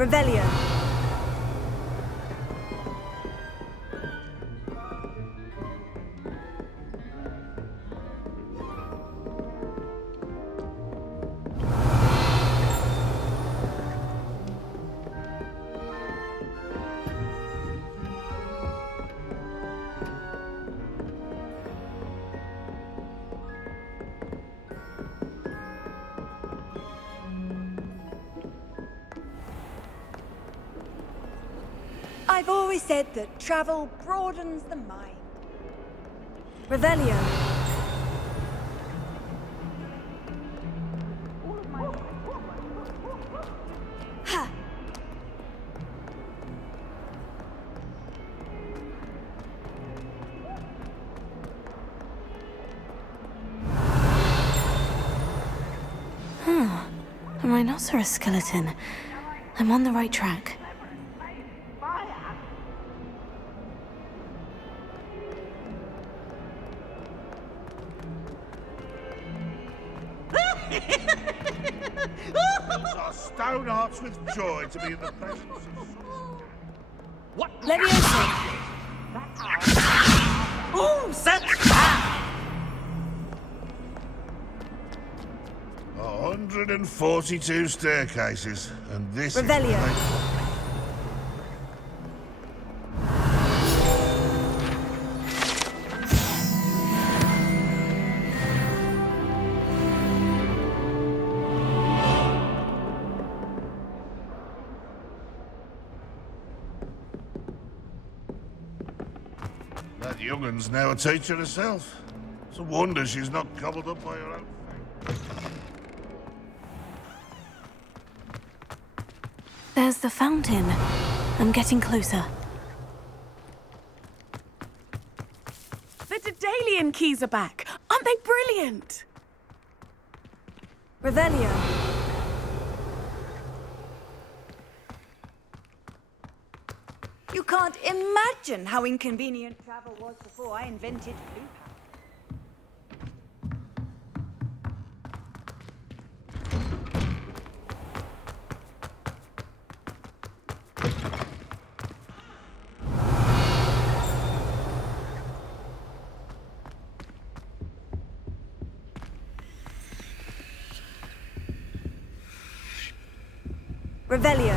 Revelio. I've always said that travel broadens the mind. Revelio. Ha! A rhinoceros skeleton. I'm on the right track. Our stone hearts with joy to be in the presence of... What? Leviosa! Ooh, such fun! 142 staircases, and this Revelio. is... That young'un's now a teacher herself. It's a wonder she's not gobbled up by her own. There's the fountain. I'm getting closer. The Daedalian keys are back. Aren't they brilliant? Revelio. You can't imagine how inconvenient travel was before I invented blue power. Revelio.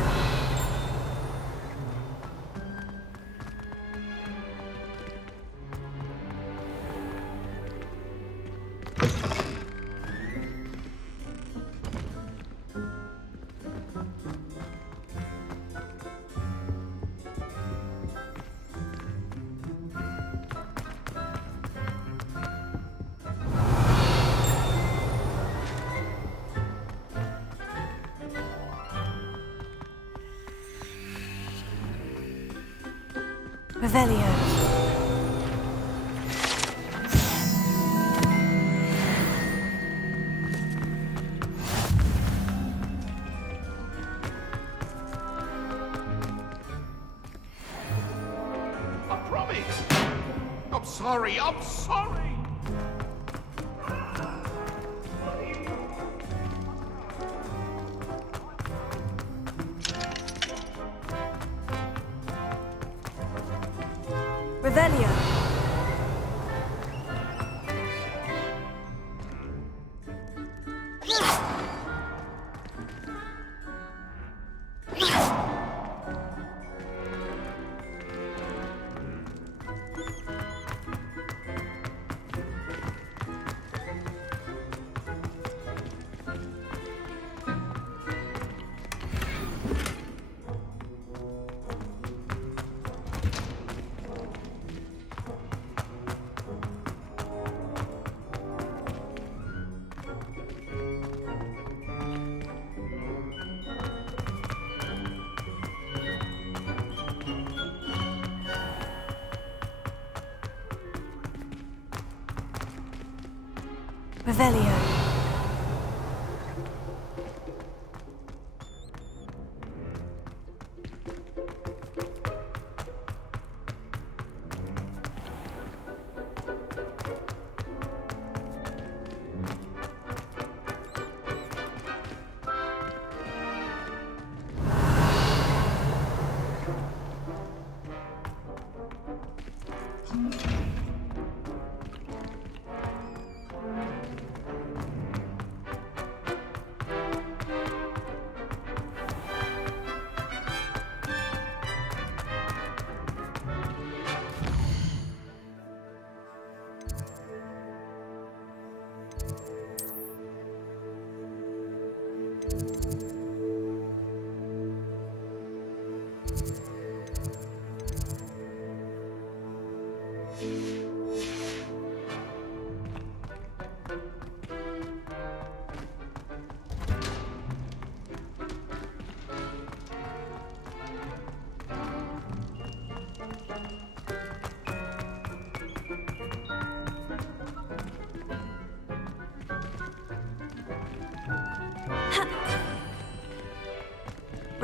Revelio. I promise! I'm sorry, I'm sorry! Revelio. Revelio.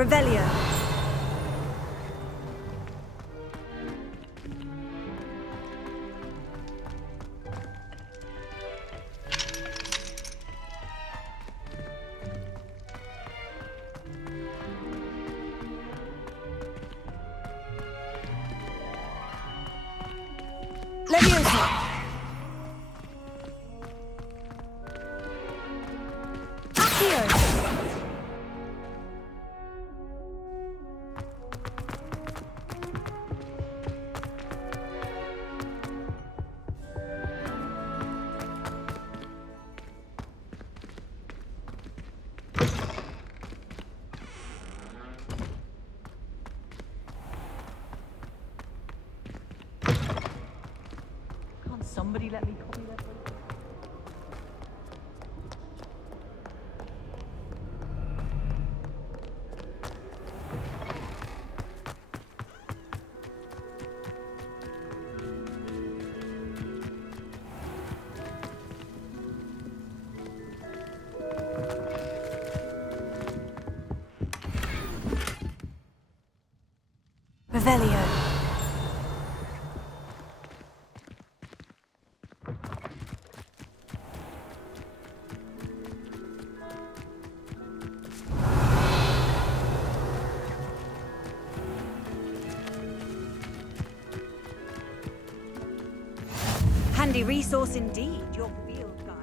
Revelio. Leviosa. Accio. Can't somebody let me copy that? Revelio. Handy resource indeed, your field guide.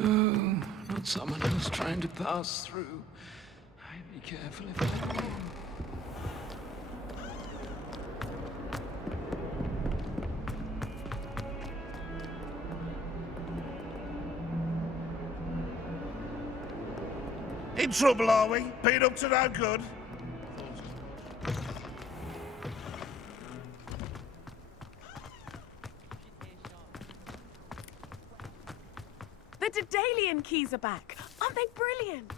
Oh, not someone else trying to pass through. I'd be careful if I were you. In trouble, are we? Been up to no good? The Daedalian keys are back. Aren't they brilliant?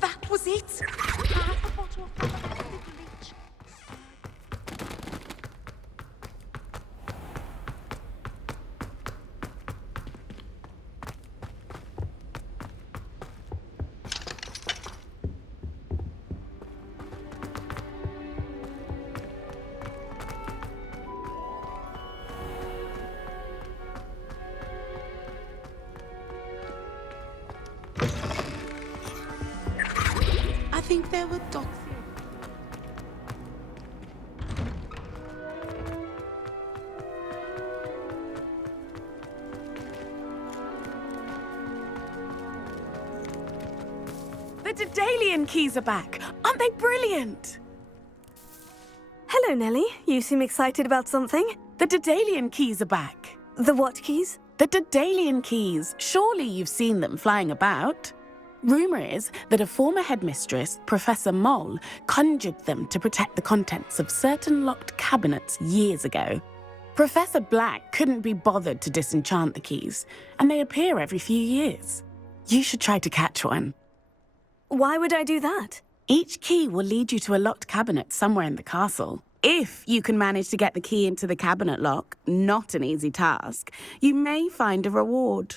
That was it. Half a bottle of Hogwarts Legacy. I think there were dots. The Daedalian keys are back. Aren't they brilliant? Hello, Nellie. You seem excited about something. The Daedalian keys are back. The what keys? The Daedalian keys. Surely you've seen them flying about. Rumour is that a former headmistress, Professor Moll, conjured them to protect the contents of certain locked cabinets years ago. Professor Black couldn't be bothered to disenchant the keys, and they appear every few years. You should try to catch one. Why would I do that? Each key will lead you to a locked cabinet somewhere in the castle. If you can manage to get the key into the cabinet lock, not an easy task, you may find a reward.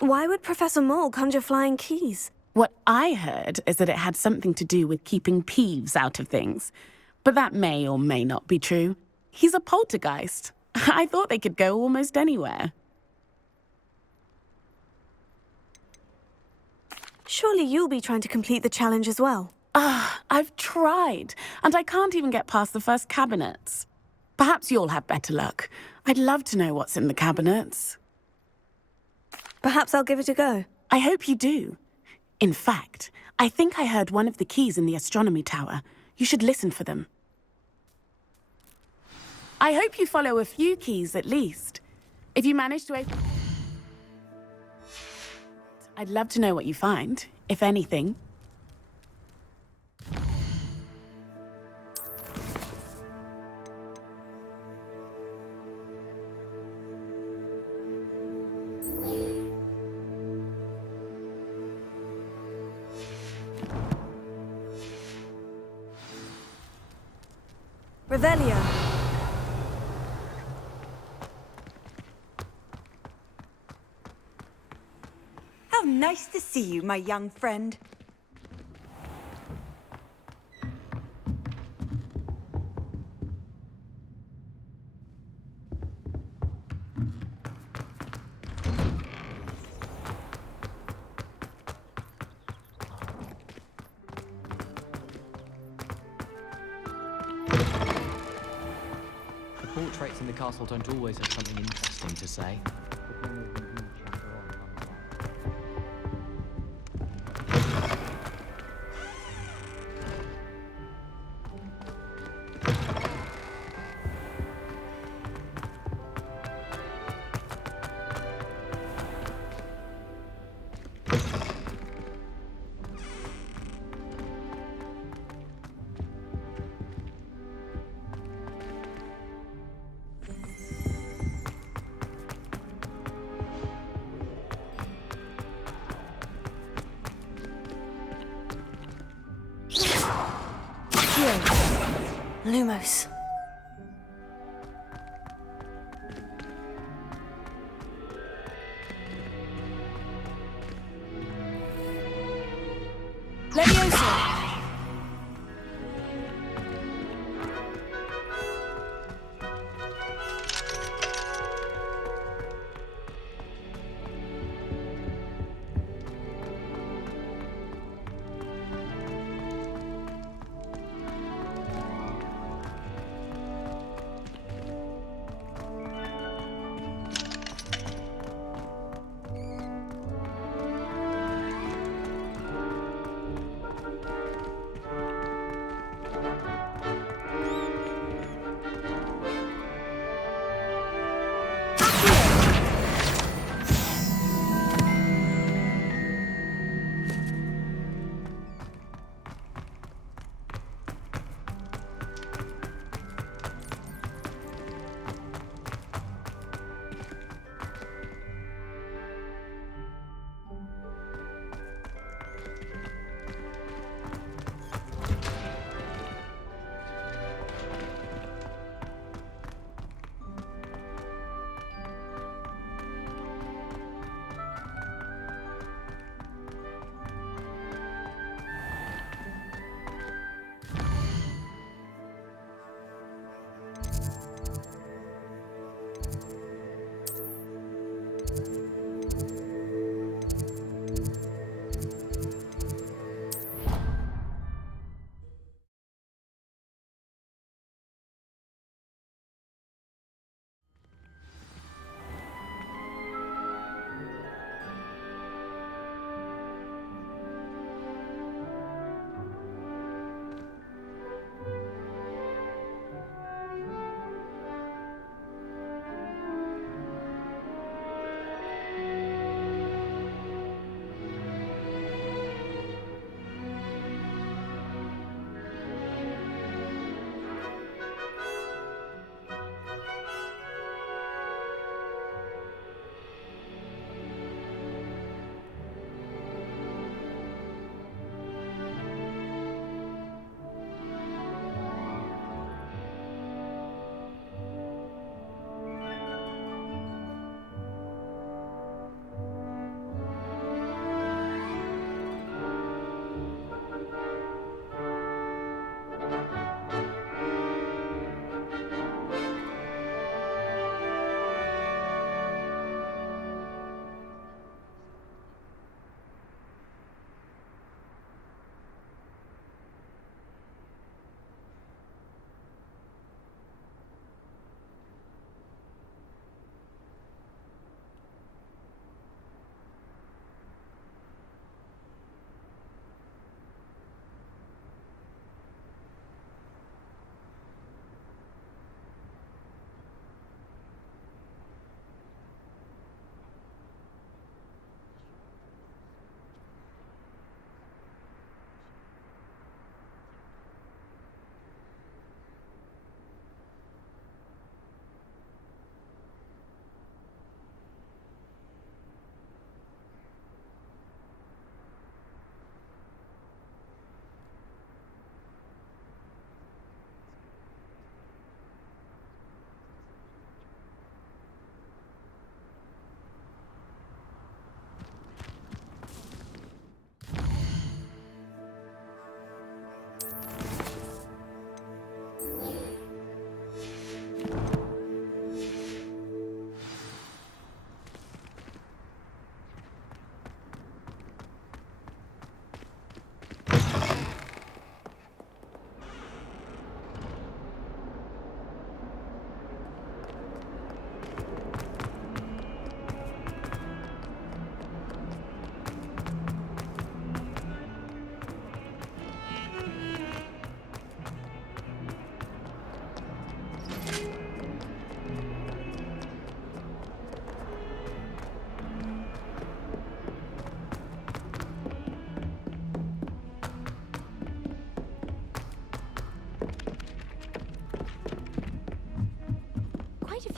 Why would Professor Mole conjure flying keys? What I heard is that it had something to do with keeping Peeves out of things. But that may or may not be true. He's a poltergeist. I thought they could go almost anywhere. Surely you'll be trying to complete the challenge as well. I've tried, and I can't even get past the first cabinets. Perhaps you'll have better luck. I'd love to know what's in the cabinets. Perhaps I'll give it a go. I hope you do. In fact, I think I heard one of the keys in the astronomy tower. You should listen for them. I hope you follow a few keys at least. If you manage to open... I'd love to know what you find, if anything. Revelio. How nice to see you, my young friend. The portraits in the castle don't always have something interesting to say. Lumos. Leviosa!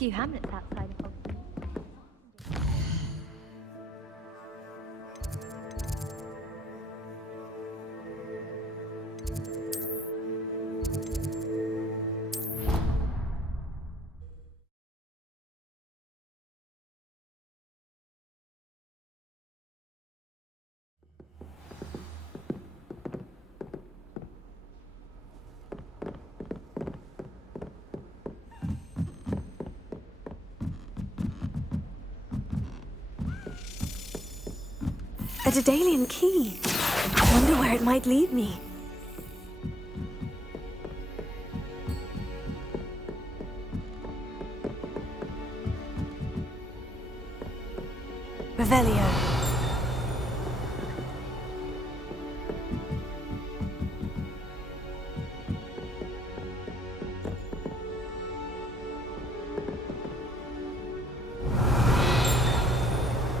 few hamlets outside of Hogwarts. A Daedalian key. I wonder where it might lead me. Revelio.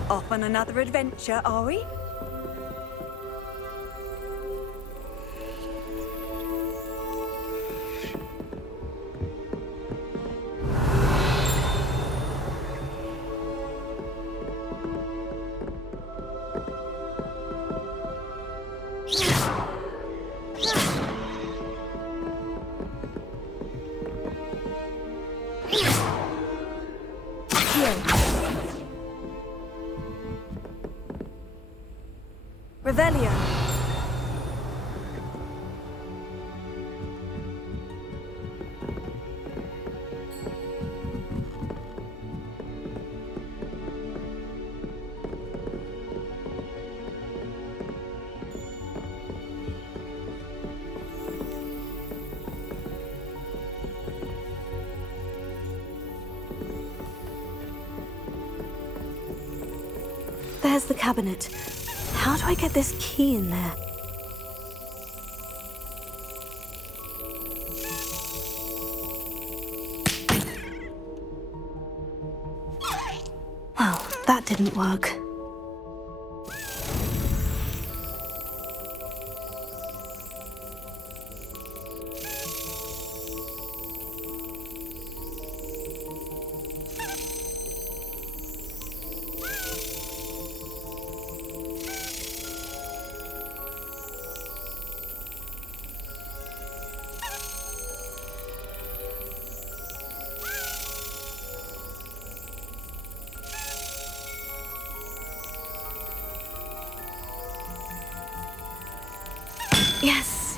Off on another adventure, are we? Revelio. There's the cabinet. How do I get this key in there? Well, that didn't work. Yes!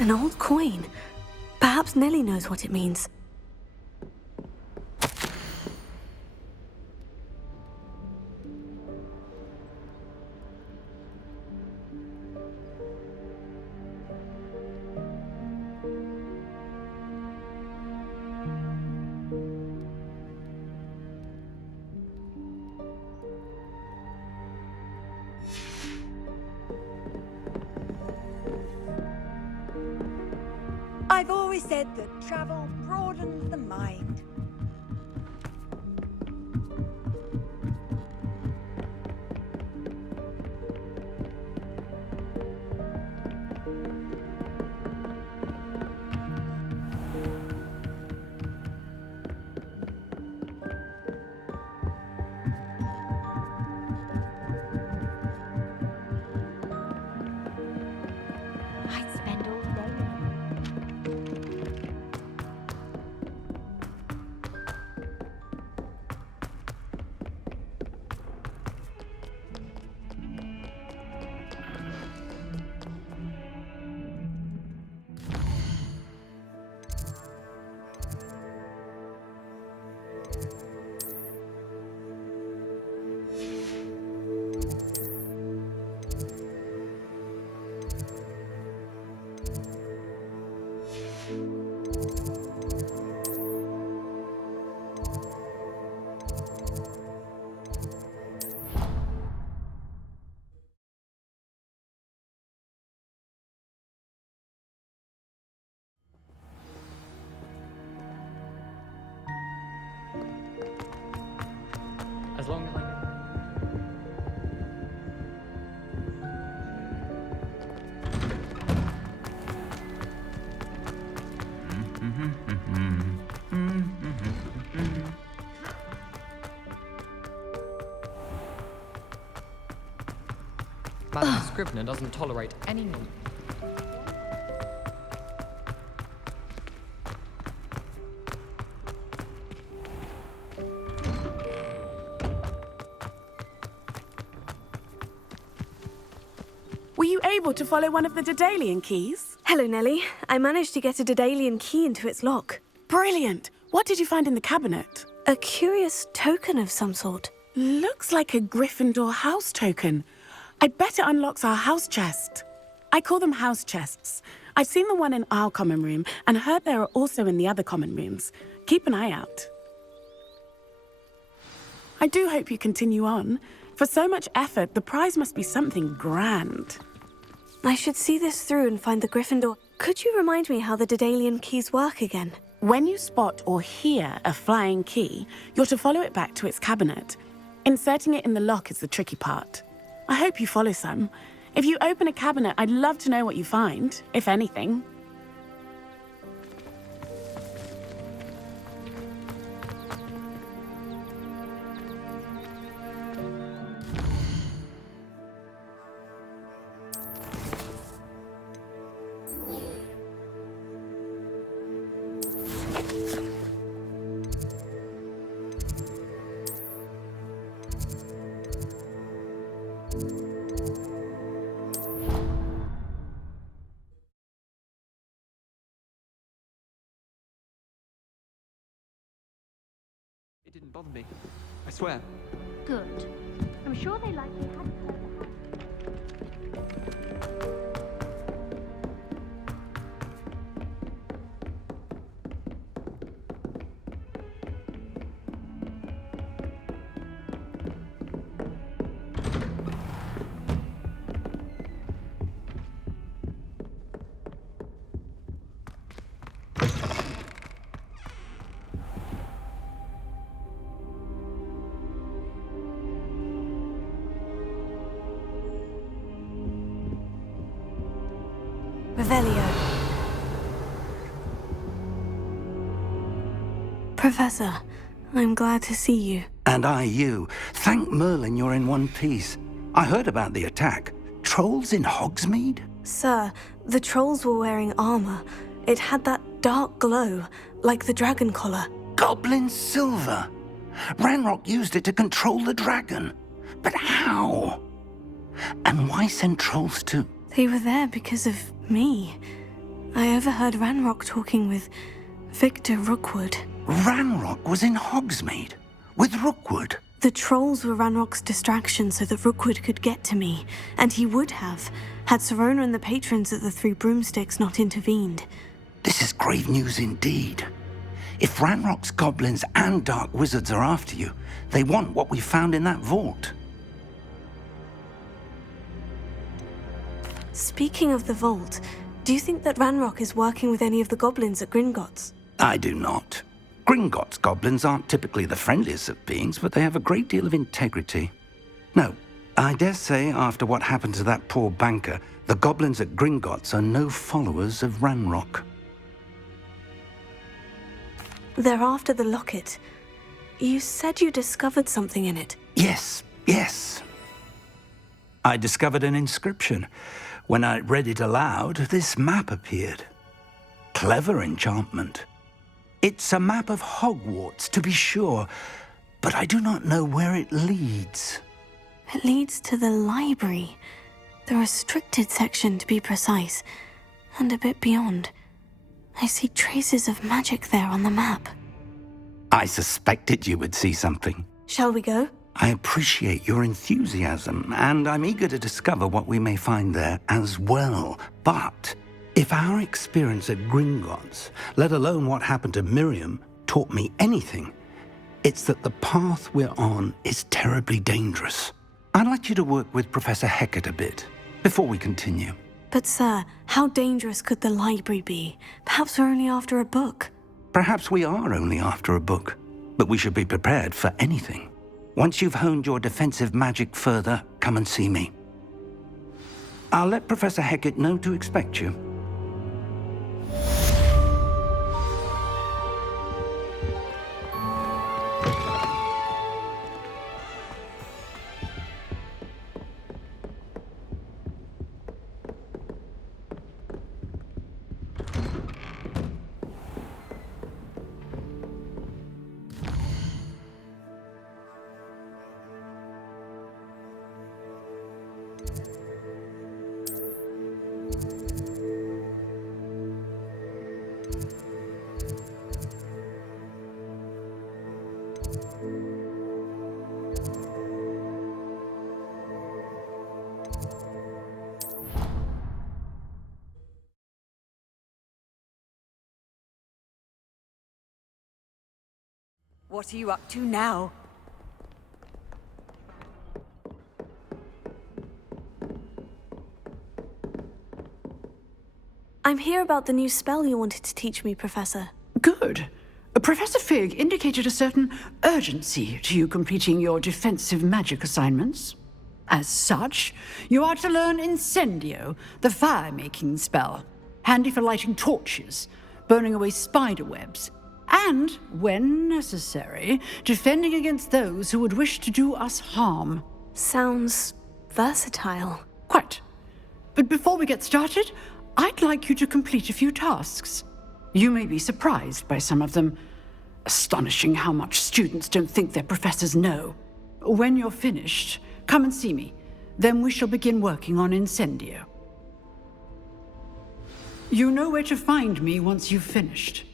An old coin. Perhaps Nellie knows what it means. I've always said that travel broadens the mind. I'd spend all day. As long as I get... Madame Scrivener doesn't tolerate any nonsense. Were you able to follow one of the Daedalian keys? Hello, Nellie. I managed to get a Daedalian key into its lock. Brilliant! What did you find in the cabinet? A curious token of some sort. Looks like a Gryffindor house token. I bet it unlocks our house chest. I call them house chests. I've seen the one in our common room and heard there are also in the other common rooms. Keep an eye out. I do hope you continue on. For so much effort, the prize must be something grand. I should see this through and find the Gryffindor. Could you remind me how the Daedalian keys work again? When you spot or hear a flying key, you're to follow it back to its cabinet. Inserting it in the lock is the tricky part. I hope you follow some. If you open a cabinet, I'd love to know what you find, if anything. It didn't bother me. I swear. Good. I'm sure they likely hadn't heard the house. Revelio. Professor, I'm glad to see you. And I you. Thank Merlin you're in one piece. I heard about the attack. Trolls in Hogsmeade? Sir, the trolls were wearing armor. It had that dark glow, like the dragon collar. Goblin silver. Ranrock used it to control the dragon. But how? And why send trolls to... They were there because of me. I overheard Ranrock talking with Victor Rookwood. Ranrock was in Hogsmeade? With Rookwood? The trolls were Ranrock's distraction so that Rookwood could get to me, and he would have, had Serona and the patrons at the Three Broomsticks not intervened. This is grave news indeed. If Ranrock's goblins and dark wizards are after you, they want what we found in that vault. Speaking of the vault, do you think that Ranrock is working with any of the goblins at Gringotts? I do not. Gringotts goblins aren't typically the friendliest of beings, but they have a great deal of integrity. No, I dare say after what happened to that poor banker, the goblins at Gringotts are no followers of Ranrock. They're after the locket. You said you discovered something in it. Yes. I discovered an inscription. When I read it aloud, this map appeared. Clever enchantment. It's a map of Hogwarts, to be sure, but I do not know where it leads. It leads to the library. The restricted section, to be precise, and a bit beyond. I see traces of magic there on the map. I suspected you would see something. Shall we go? I appreciate your enthusiasm, and I'm eager to discover what we may find there as well. But if our experience at Gringotts, let alone what happened to Miriam, taught me anything, it's that the path we're on is terribly dangerous. I'd like you to work with Professor Hecat a bit before we continue. But sir, how dangerous could the library be? Perhaps we're only after a book. Perhaps we are only after a book, but we should be prepared for anything. Once you've honed your defensive magic further, come and see me. I'll let Professor Hecat know to expect you. What are you up to now? I'm here about the new spell you wanted to teach me, Professor. Good. Professor Fig indicated a certain urgency to you completing your defensive magic assignments. As such, you are to learn Incendio, the fire-making spell, handy for lighting torches, burning away spider webs, and, when necessary, defending against those who would wish to do us harm. Sounds versatile. Quite. But before we get started, I'd like you to complete a few tasks. You may be surprised by some of them. Astonishing how much students don't think their professors know. When you're finished, come and see me. Then we shall begin working on Incendio. You know where to find me once you've finished.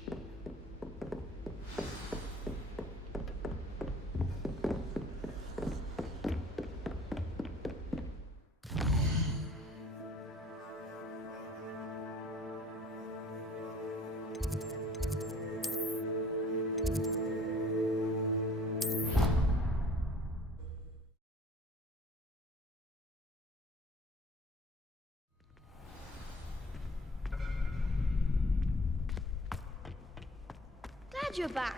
Glad you're back.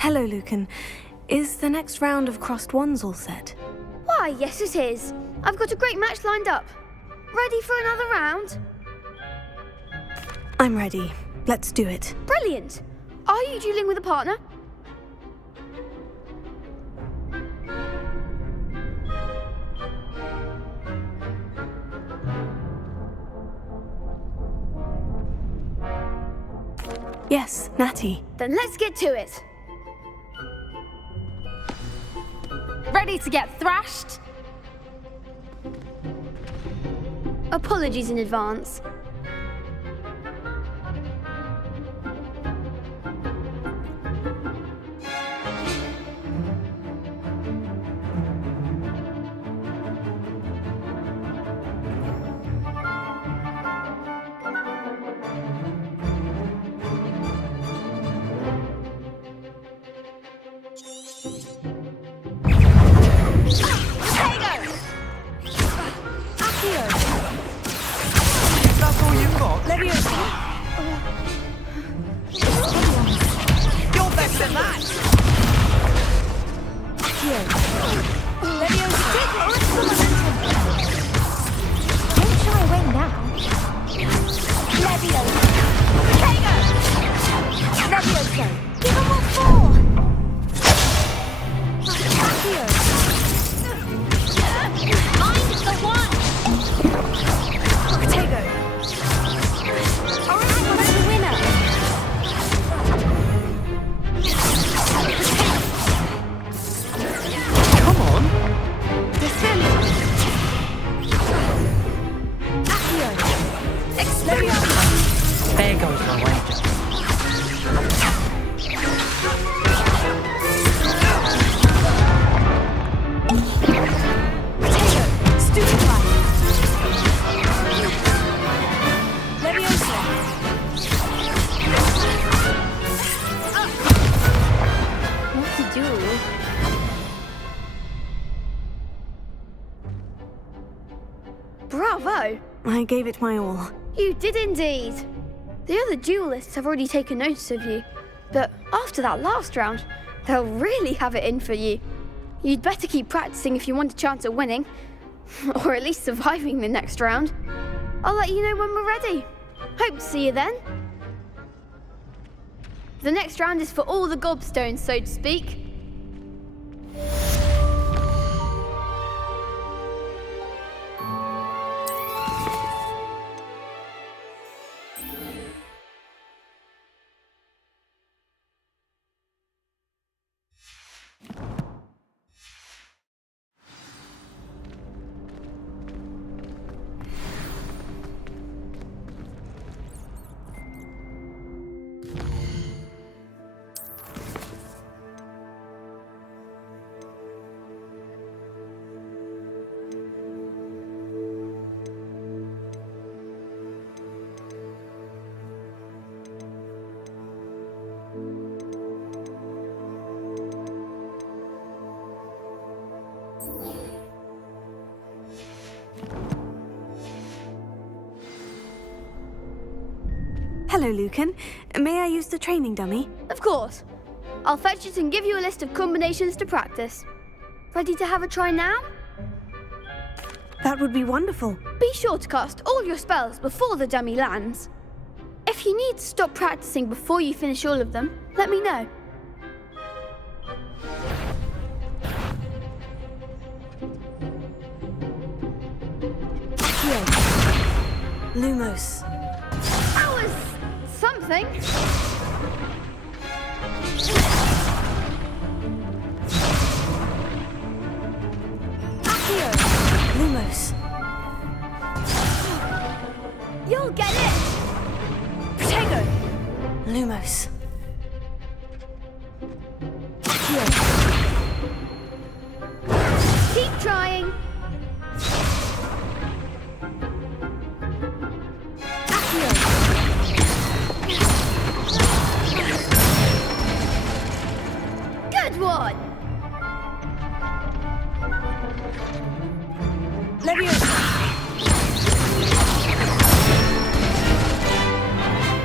Hello, Lucan. Is the next round of crossed wands all set? Why, yes it is. I've got a great match lined up. Ready for another round? I'm ready. Let's do it. Brilliant. Are you dueling with a partner? Yes, Natty. Then let's get to it. Ready to get thrashed? Apologies in advance. Bravo! I gave it my all. You did indeed. The other duelists have already taken notice of you, but after that last round, they'll really have it in for you. You'd better keep practicing if you want a chance at winning, or at least surviving the next round. I'll let you know when we're ready. Hope to see you then. The next round is for all the gobstones, so to speak. Hello, Lucan. May I use the training dummy? Of course. I'll fetch it and give you a list of combinations to practice. Ready to have a try now? That would be wonderful. Be sure to cast all your spells before the dummy lands. If you need to stop practicing before you finish all of them, let me know. Lumos. That was something. Lumos. You'll get it. Protego. Lumos. Keep trying. Good one.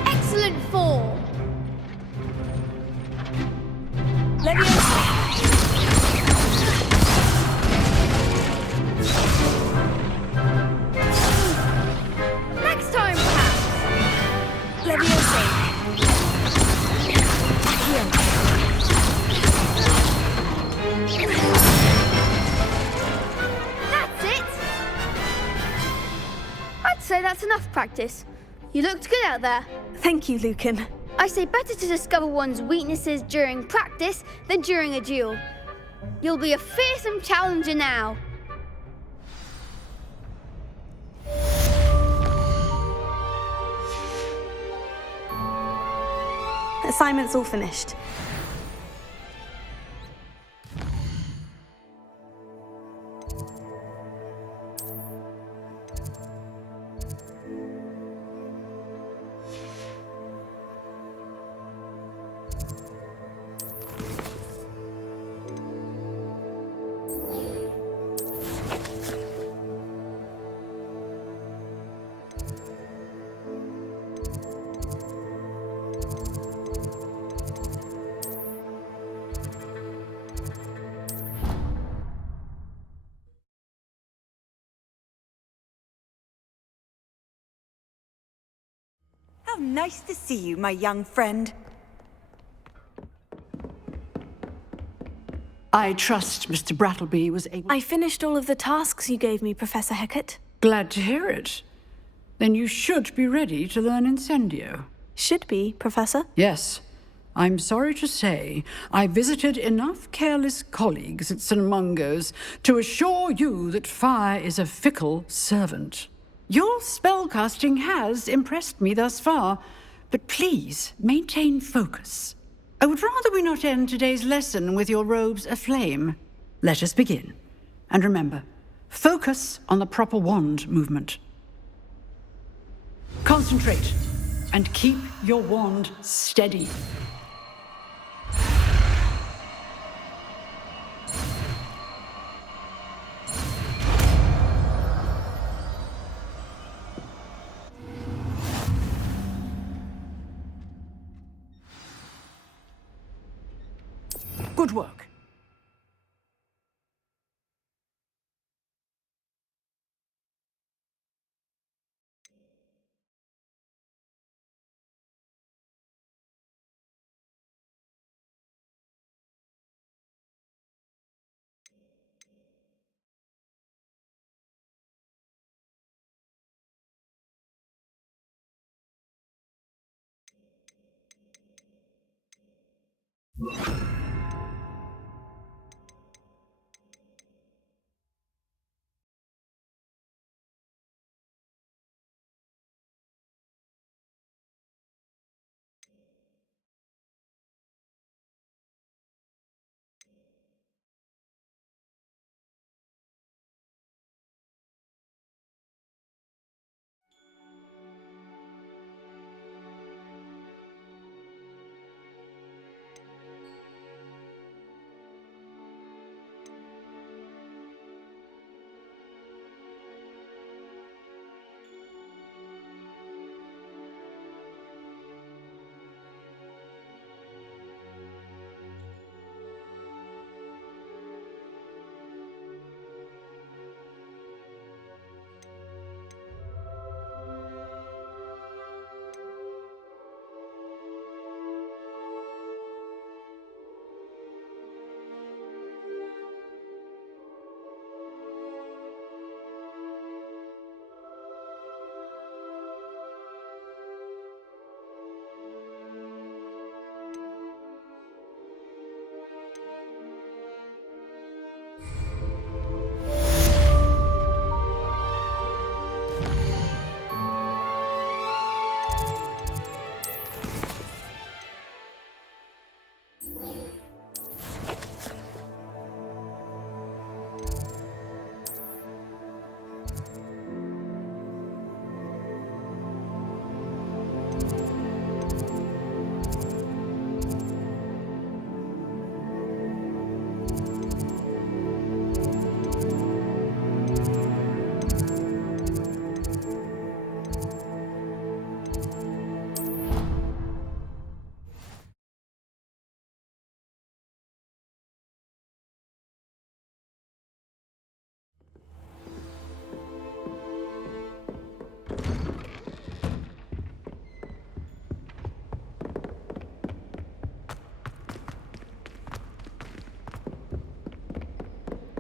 Excellent form. Next time, That's it. I'd say that's enough practice. You looked good out there. Thank you, Lucan. I say better to discover one's weaknesses during practice than during a duel. You'll be a fearsome challenger now. Assignment's all finished. How nice to see you, my young friend. I trust Mr. Brattleby was able... I finished all of the tasks you gave me, Professor Hecat. Glad to hear it. Then you should be ready to learn Incendio. Should be, Professor. Yes. I'm sorry to say, I visited enough careless colleagues at St. Mungo's to assure you that fire is a fickle servant. Your spellcasting has impressed me thus far, but please maintain focus. I would rather we not end today's lesson with your robes aflame. Let us begin. And remember, focus on the proper wand movement. Concentrate and keep your wand steady. Good work.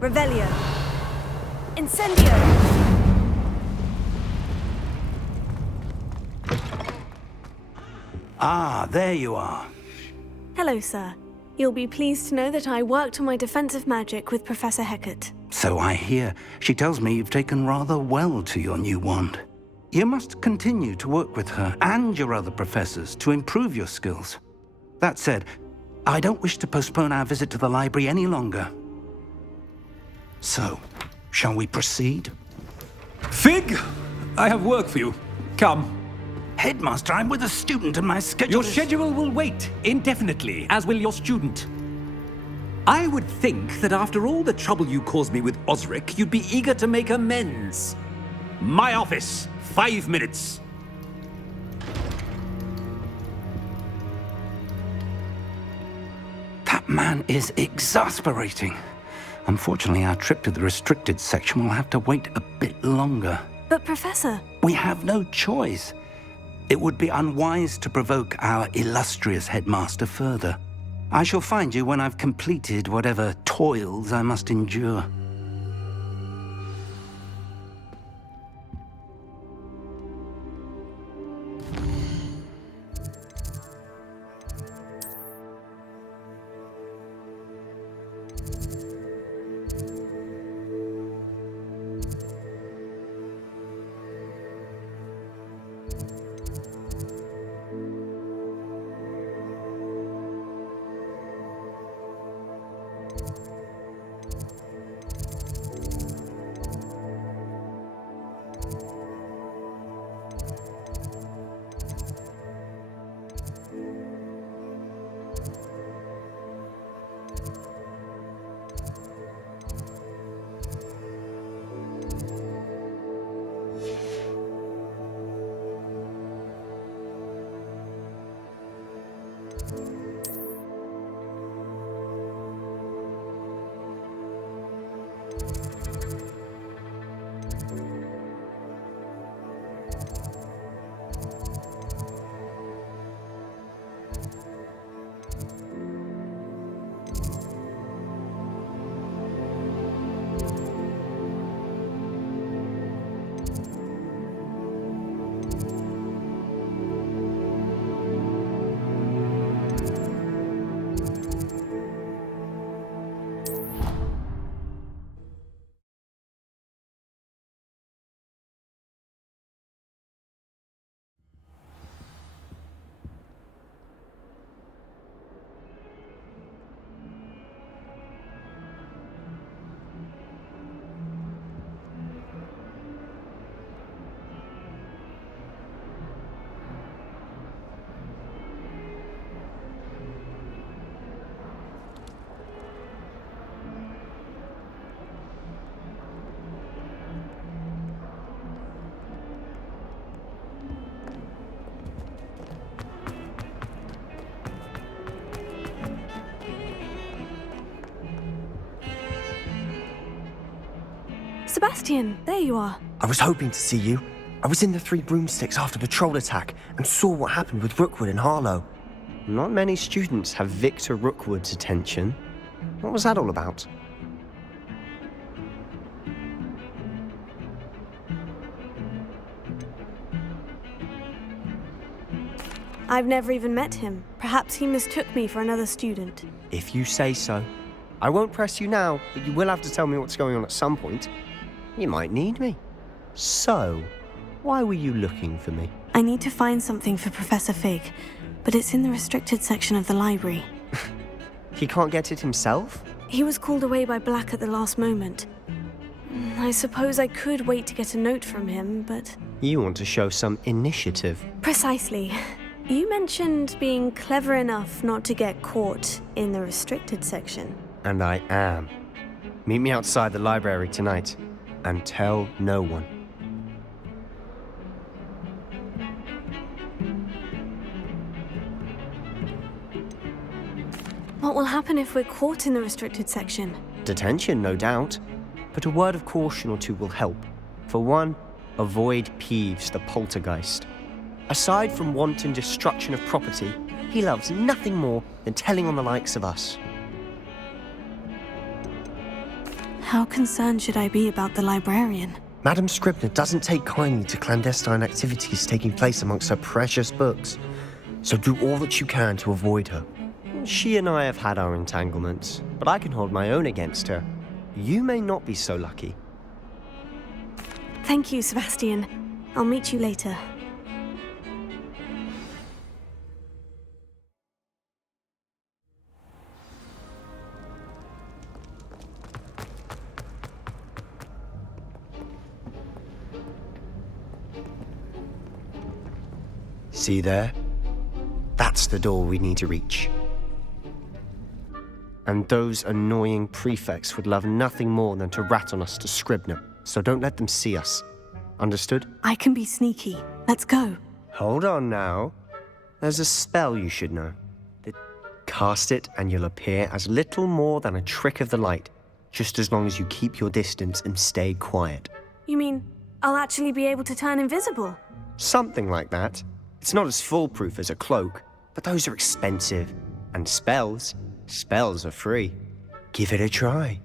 Revelio. Incendio. Ah, there you are. Hello, sir. You'll be pleased to know that I worked on my defensive magic with Professor Hecat. So I hear. She tells me you've taken rather well to your new wand. You must continue to work with her and your other professors to improve your skills. That said, I don't wish to postpone our visit to the library any longer. So, shall we proceed? Fig! I have work for you. Come. Headmaster, I'm with a student and my schedule Your schedule will wait indefinitely, as will your student. I would think that after all the trouble you caused me with Osric, you'd be eager to make amends. My office, 5 minutes. That man is exasperating. Unfortunately, our trip to the restricted section will have to wait a bit longer. But, Professor... We have no choice. It would be unwise to provoke our illustrious headmaster further. I shall find you when I've completed whatever toils I must endure. Sebastian, there you are. I was hoping to see you. I was in the Three Broomsticks after patrol attack and saw what happened with Rookwood and Harlow. Not many students have Victor Rookwood's attention. What was that all about? I've never even met him. Perhaps he mistook me for another student. If you say so. I won't press you now, but you will have to tell me what's going on at some point. You might need me. So, why were you looking for me? I need to find something for Professor Fig, but it's in the restricted section of the library. He can't get it himself? He was called away by Black at the last moment. I suppose I could wait to get a note from him, but... You want to show some initiative. Precisely. You mentioned being clever enough not to get caught in the restricted section. And I am. Meet me outside the library tonight, and tell no one. What will happen if we're caught in the restricted section? Detention, no doubt. But a word of caution or two will help. For one, avoid Peeves the poltergeist. Aside from wanton destruction of property, he loves nothing more than telling on the likes of us. How concerned should I be about the librarian? Madam Scribner doesn't take kindly to clandestine activities taking place amongst her precious books, so do all that you can to avoid her. She and I have had our entanglements, but I can hold my own against her. You may not be so lucky. Thank you, Sebastian. I'll meet you later. See there? That's the door we need to reach. And those annoying prefects would love nothing more than to rat on us to Scribner, so don't let them see us. Understood? I can be sneaky. Let's go. Hold on now. There's a spell you should know. Cast it and you'll appear as little more than a trick of the light, just as long as you keep your distance and stay quiet. You mean I'll actually be able to turn invisible? Something like that. It's not as foolproof as a cloak, but those are expensive. And spells are free. Give it a try.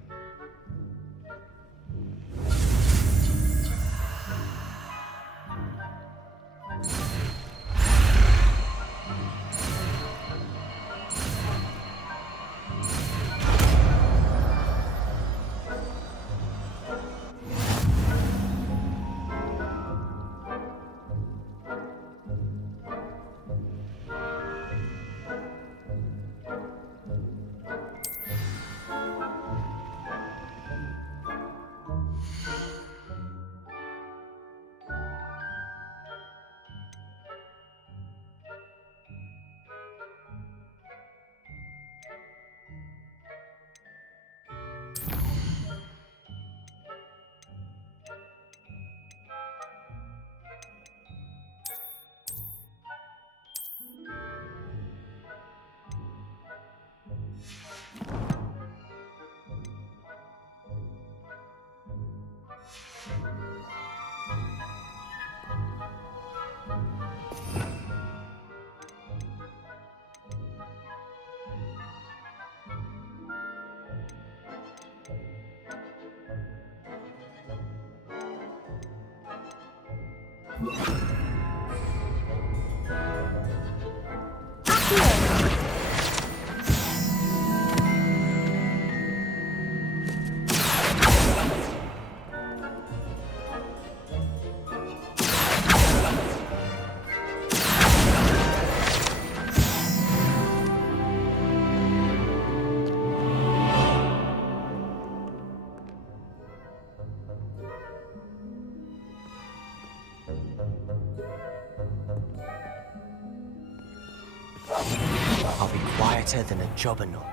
I'll be quieter than a jobberknoll.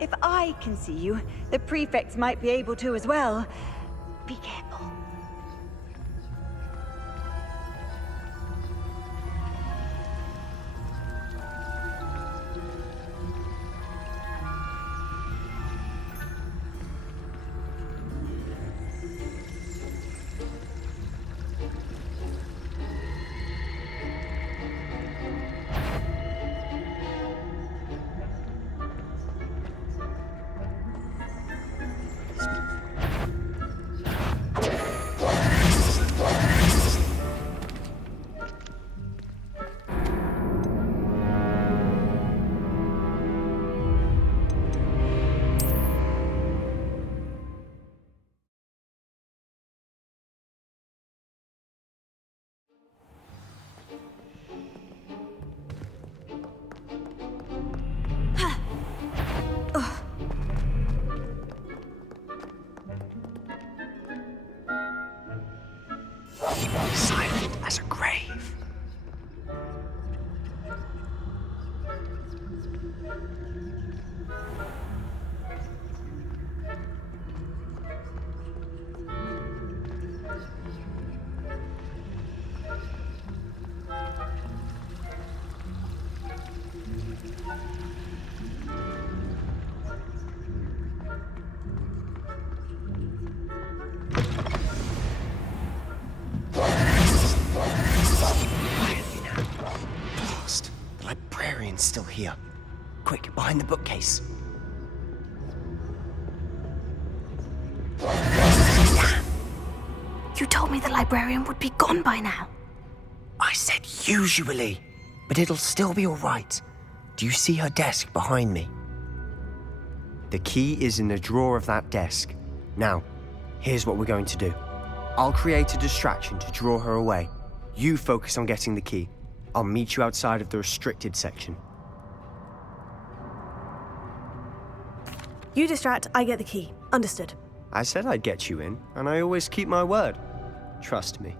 If I can see you, the prefects might be able to as well. Be careful. here. Quick, behind the bookcase. You told me the librarian would be gone by now. I said usually, but it'll still be all right. Do you see her desk behind me? The key is in the drawer of that desk. Now, here's what we're going to do. I'll create a distraction to draw her away. You focus on getting the key. I'll meet you outside of the restricted section. You distract, I get the key. Understood. I said I'd get you in, and I always keep my word. Trust me.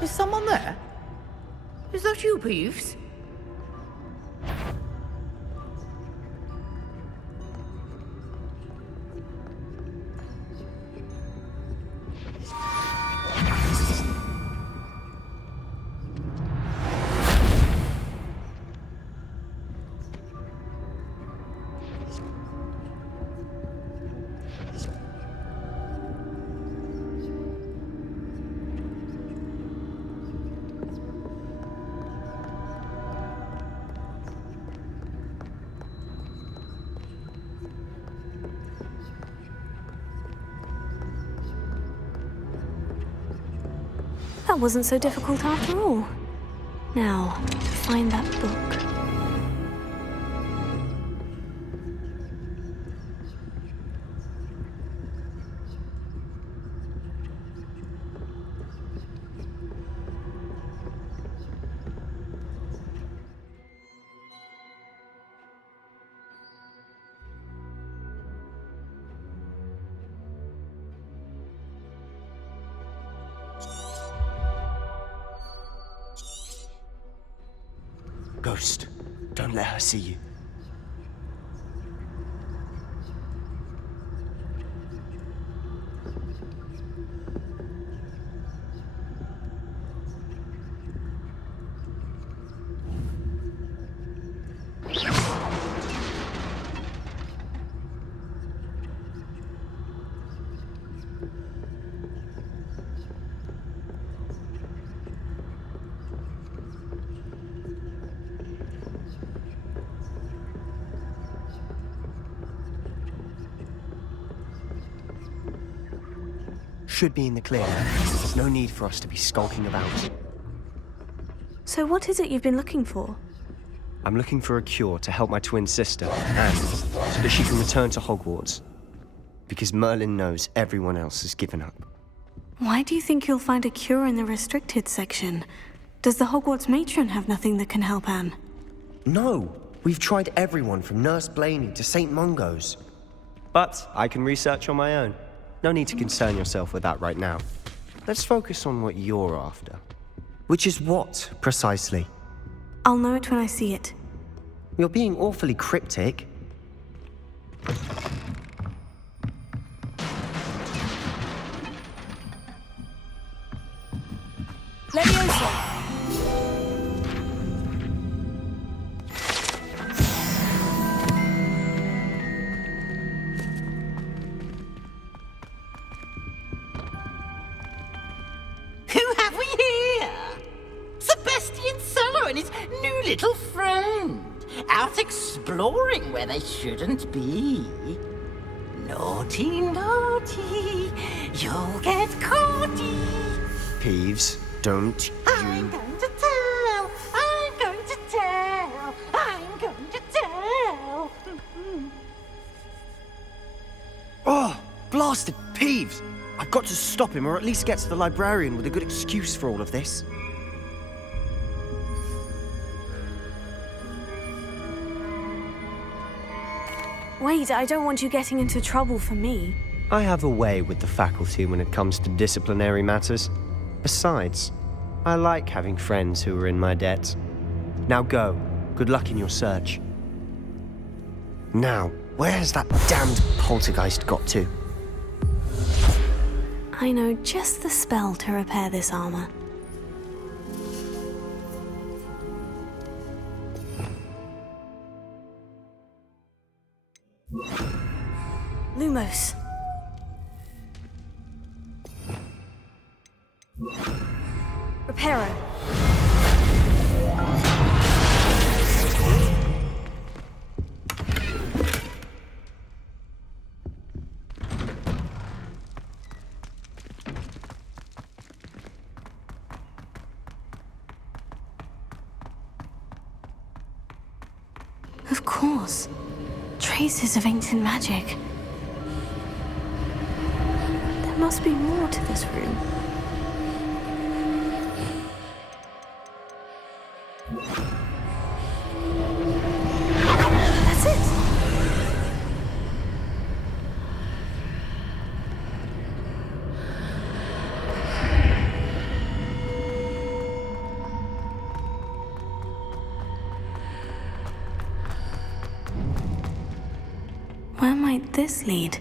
Is someone there? Is that you, Peeves? That wasn't so difficult after all. Now, to find that book. Ghost, don't let her see you. Should be in the clear. There's no need for us to be skulking about. So what is it you've been looking for? I'm looking for a cure to help my twin sister, and so that she can return to Hogwarts. Because Merlin knows everyone else has given up. Why do you think you'll find a cure in the restricted section? Does the Hogwarts matron have nothing that can help Anne? No! We've tried everyone from Nurse Blaney to St. Mungo's. But I can research on my own. No need to concern yourself with that right now. Let's focus on what you're after. Which is what, precisely? I'll know it when I see it. You're being awfully cryptic. Leviosa! Who have we here? Sebastian Cello and his new little friend. Out exploring where they shouldn't be. Naughty, naughty, you'll get caughty. Peeves, don't I'm going to tell, I'm going to tell, I'm going to tell. Oh, blasted Peeves! I've got to stop him, or at least get to the librarian with a good excuse for all of this. Wait, I don't want you getting into trouble for me. I have a way with the faculty when it comes to disciplinary matters. Besides, I like having friends who are in my debt. Now go. Good luck in your search. Now, where has that damned poltergeist got to? I know just the spell to repair this armor. Lumos. Reparo. Of course. Traces of ancient magic. There must be more to this room. That's it! Where might this lead?